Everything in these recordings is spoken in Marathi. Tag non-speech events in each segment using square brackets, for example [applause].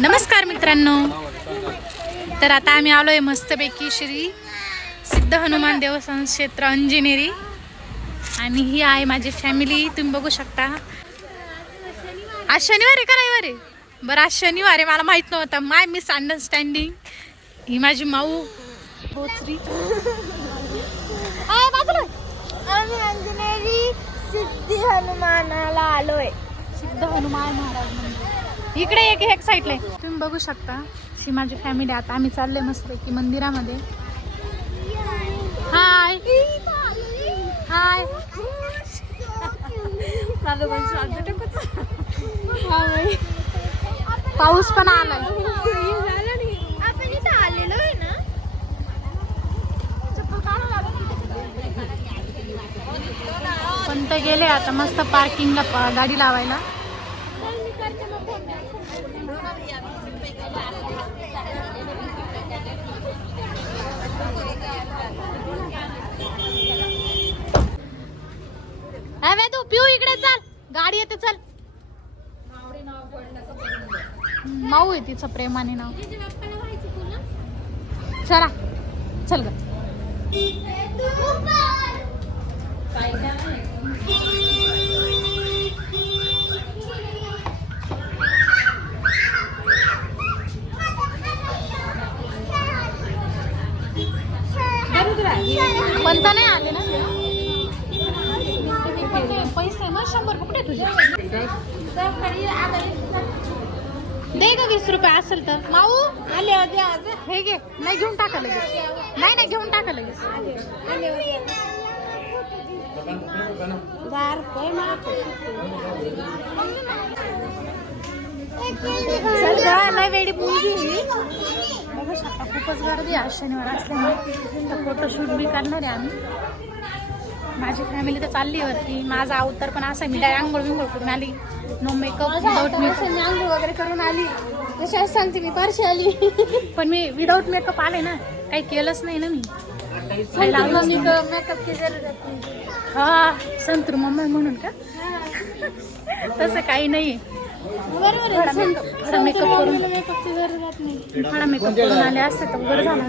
नमस्कार मित्रांनो. तर आता आम्ही आलोय मस्तपैकी श्री सिद्ध हनुमान देवस्थान क्षेत्र अंजनेरी. आणि ही आहे माझी फॅमिली तुम्ही बघू शकता. आज शनिवार आहे का रविवार आहे? बरं आज शनिवार आहे मला माहीत नव्हतं. माय मिस अंडरस्टँडिंग ही माझी माऊ. आम्ही अंजनेरी सिद्धी हनुमानाला आलोय. सिद्ध हनुमान महाराज इकडे एक एक साईडला आहे. तुम्ही बघू शकता ही माझी फॅमिली आता आम्ही चाललोय मस्तपैकी मंदिरामध्ये. हाय हाय पाऊस पण आलाय. आपण इथं आलेलो आहे ना? पण ते गेले आता मस्त पार्किंगला गाडी लावायला. अरे तू पिऊ इकडे चल. गाडी येते चल. माऊ आहे तिचं प्रेमाने नाव. चला चल ग. तर नाही आले ना. शंभर कुठे तुझे? दे ग वीस रुपये असेल तर. माऊ आले हे घे. नाही घेऊन टाका लगेच. नाही नाही घेऊन टाका लगेच. वेळी मुलगी बघू शकता खूपच गर्दी आहे आज शनिवार असल्यामुळे. तर फोटोशूट बी करणार आहे आम्ही. माझी फॅमिली तर चालली वरती माझा अवतार पण असा मी डाय आंघोळ बिंघोळ करून आली. नो मेकअप विदाऊट मेकअप मी आंघोळ वगैरे करून आली. जशी सांगते मी पारशी आली. पण मी विदाऊट मेकअप आले ना काही केलंच नाही ना मी. नाही. हा संतूर मम्मा म्हणून का? तसं काही नाही. बरोबर थोडा मेकअप मेकअप करून. थोडा मेकअप करून आले असते तर बरं झालं.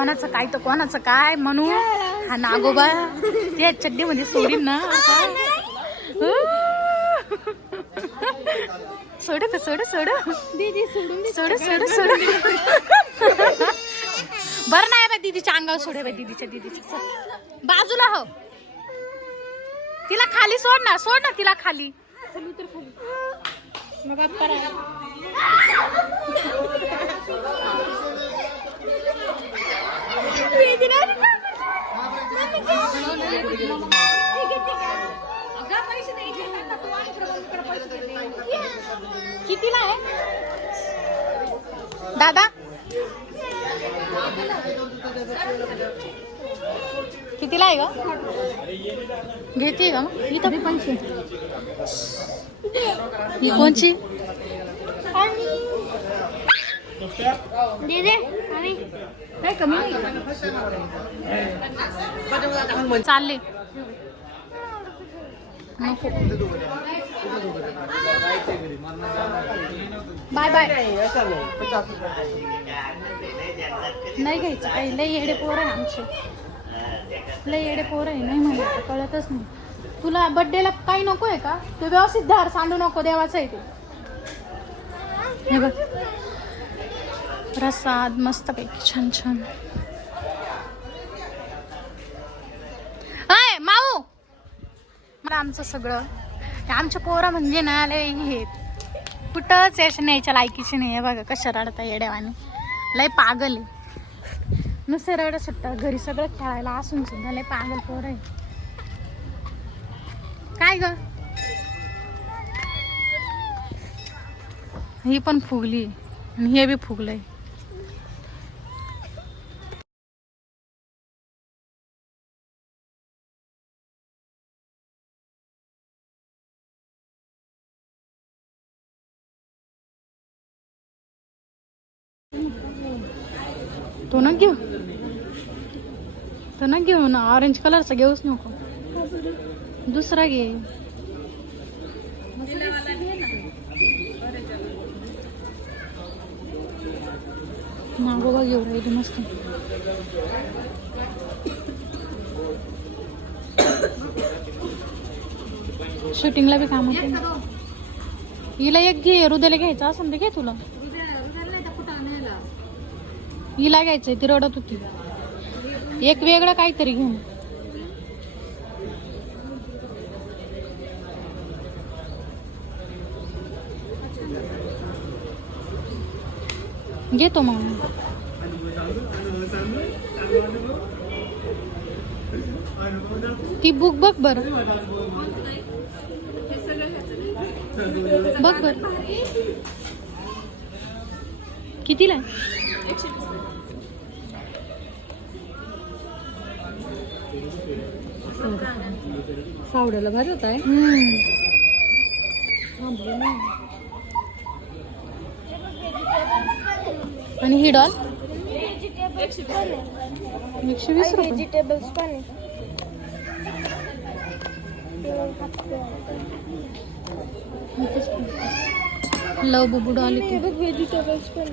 कोणाचं काय तर कोणाचं काय म्हणू हा नागोबा. त्या चड्डीमध्ये सोडीन ना. सोड तर सोड सोड. सोड सोड सोड. बरं नाही बाई दीदीच्या अंगावर सोड बाई दीदीच्या दीदीच्या. बाजूला हो. तिला खाली सोड ना सोड ना तिला खाली. मग कितीला आहे दादा? कितीला आहे ग? घेते का ही इथं. पंचवी ही कोणची? दे दे नाही कमी चालले. Bye bye. नाही घ्यायचं काही. लय येडे पोर आहे आमचे. लय येडे पोर आहे नाही म्हणत कळतच नाही. तुला बड्डेला काही नको आहे का? तू व्यवस्थित धार सांडू नको देवाचं आहे ते. हे प्रसाद मस्तपैकी छान छान. आपलं आमचं सगळं. आमच्या पोरं म्हणजे ना लय हे. कुठंच याच्या न्यायच्या लायकीची नाही. आहे बघा कशा रडता येड्यावाने लय पागल आहे. नुसते रड सुटतात घरी सगळं खेळायला असून सुद्धा लय पागल पोर आहे. काय ग? ही पण फुगली. आणि हे बी फुगलंय. तो ना घेऊ तो ना घेऊ ना ऑरेंज कलरचा घेऊच नको. दुसरा घे. मागोबा घेऊ राहिली मस्त. शूटिंगला बी काम होते हिला एक घे हृदयाला घ्यायचं असं ते घे तुला. हिला घ्यायचंय ती रडत होती. एक वेगळं काहीतरी घेऊन. घेतो मग. ती बुक बघ बर. बघ बर. कितीला आहे सावड्याला भारी होत आहे. आणि ही डॉल? एकशे वीस रुपये. व्हेजिटेबल्स पण लव बुबू डॉल व्हेजिटेबल्स पण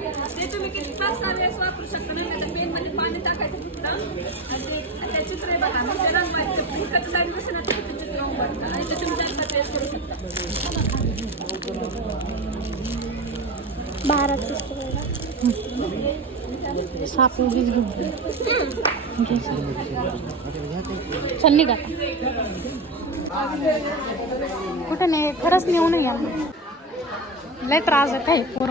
ते तुम्ही किती तास चालवेस वापरू शकता ना त्या पेनमध्ये पाणी टाकायचं फक्त. आणि ते त्या चित्र बघा म्हणजे ते रंगवायचं फुलकाचं साईड बसून ना ते चित्र उघडतं आणि ते तुम्ही जास्त टेस्ट करू शकता. साप उगीच घेऊन चल निघा. कुठं नाही खरंच नेऊ नाही लय त्रास आहे काही पोरं?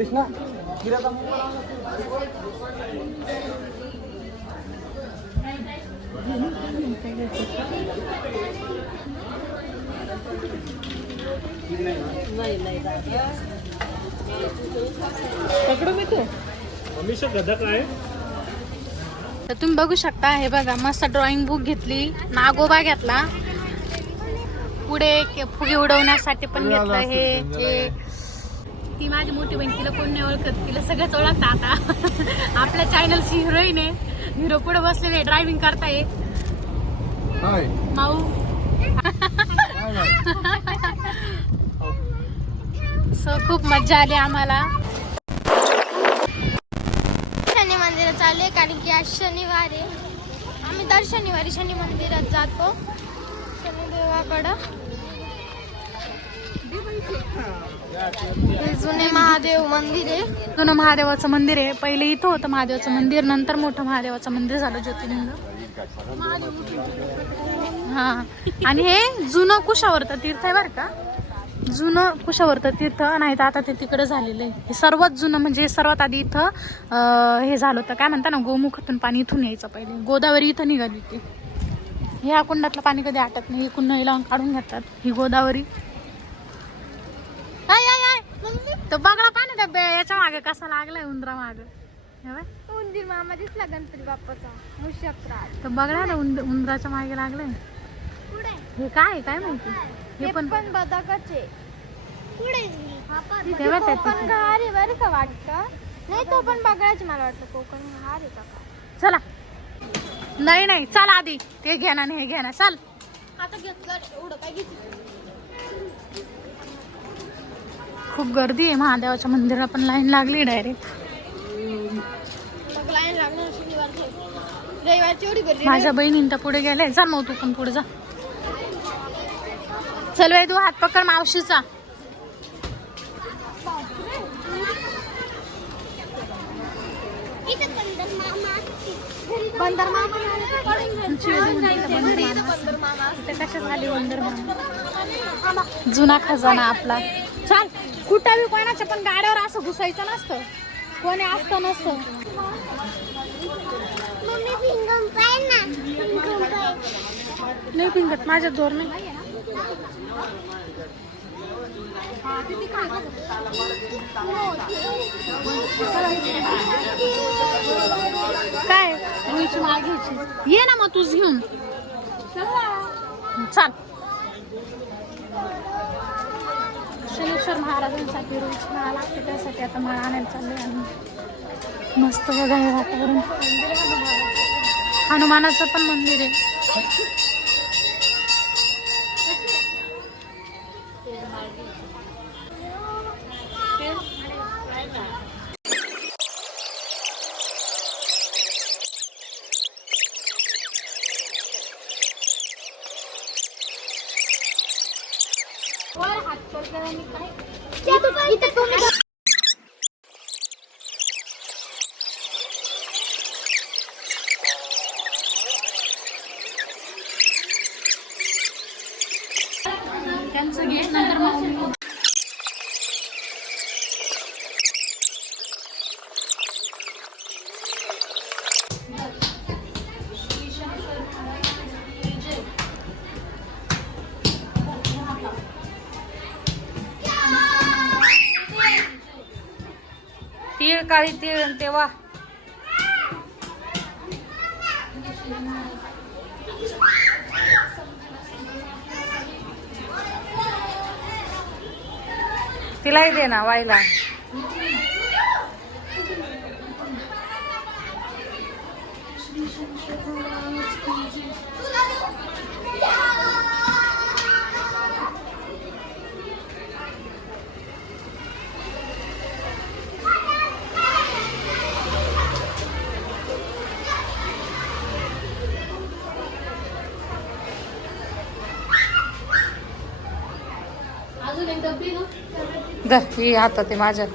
कृष्णा हमेशा गदक आहे. तर तुम्ही बघू शकता हे बघा मस्त ड्रॉइंग बुक घेतली नागोबा घेतला. पुढे के- फुगे उडवण्यासाठी पण घेतलं हे हे. ती माझी मोठी बहीण तिला कोण नाही ओळखत तिला सगळ्याच ओळखतं आता. [laughs] आपल्या चॅनलची हिरोईन आहे. हिरो पुढे बसलेले ड्रायव्हिंग करताय. हाय. माऊ. सो खूप मजा आली आम्हाला. शनी मंदिरात चालू आहे कारण की आज शनिवार आहे. आम्ही दर शनिवारी शनी मंदिरात जातो. शनिदेवाकडं. हे जुने महादेव मंदिर आहे. जुनं महादेवाचं मंदिर आहे. पहिले इथं होतं महादेवाचं मंदिर नंतर मोठं महादेवाचं मंदिर झालं ज्योतिर्लिंग. हा. आणि हे जुनं कुशावर्त तीर्थ आहे बरं का? जुनं कुशावर्त तीर्थ नाही तर आता ते तिकडे झालेलं आहे. हे सर्वात जुनं म्हणजे सर्वात आधी इथं अं, हे झालं होतं. काय म्हणता ना गोमुखातून पाणी इथून यायचं पहिले. गोदावरी इथं निघाली होती. ह्या कुंडातलं पाणी कधी आटत नाही. हे नळी लावून काढून घेतात. ही गोदावरी. तो बगळा पाणी त्या बे- याच्या मागे कसा लागलाय उंदरा मागे? हे. उंदीर मामा दिसला गणपती बाप्पाचा. मुशक राज तो बघा ना उंद उंदराच्या मागे लागलाय. पुढे. हे काय आहे? काय माहिती? हे पण पण बदकच पुढे तेव्हा त्यात कोकण घार आहे बरं का वाटतं? नाही तो पण बघायचं मला वाटतं. कोकण घार आहे का काय. चला. नाही नाही. चल आधी. ते घ्या ना आणि हे घ्या ना. चल. आता घेतलं. एवढं काय घेतलं? खूप गर्दी आहे. महादेवाच्या मंदिरात पण लाईन लागली डायरेक्ट माझ्या बहिणी तर माझ्या पुढे गेले जा मग तू पण पुढे जा. चल बाई तू हात पकड मावशीचा. बंदर मामा कशा झाली मामा? जुना खजाना आपला. चाल. कुठं बी कोणाच्या पण गाड्यावर असं घुसायचं नसतं. कोणी असतं नसतं. नाही पिंगत माझ्या जोर नाही. काय? रुईची माळ घ्यायची. ये ना मग तूच घेऊन. चाल. शनेश्वर महाराजांसाठी रोज माळ लागते त्यासाठी आता माळ आणायला चालले आम्ही. मस्त बघा हे वातावरण. हनुमानाचं पण मंदिर आहे इथं तुम्ही त्यांचं घे नंतर मग तीळ काळी तीळ तेव्हा तिलाही दे ना वाईला. धर ही हातात आहे माझ्या.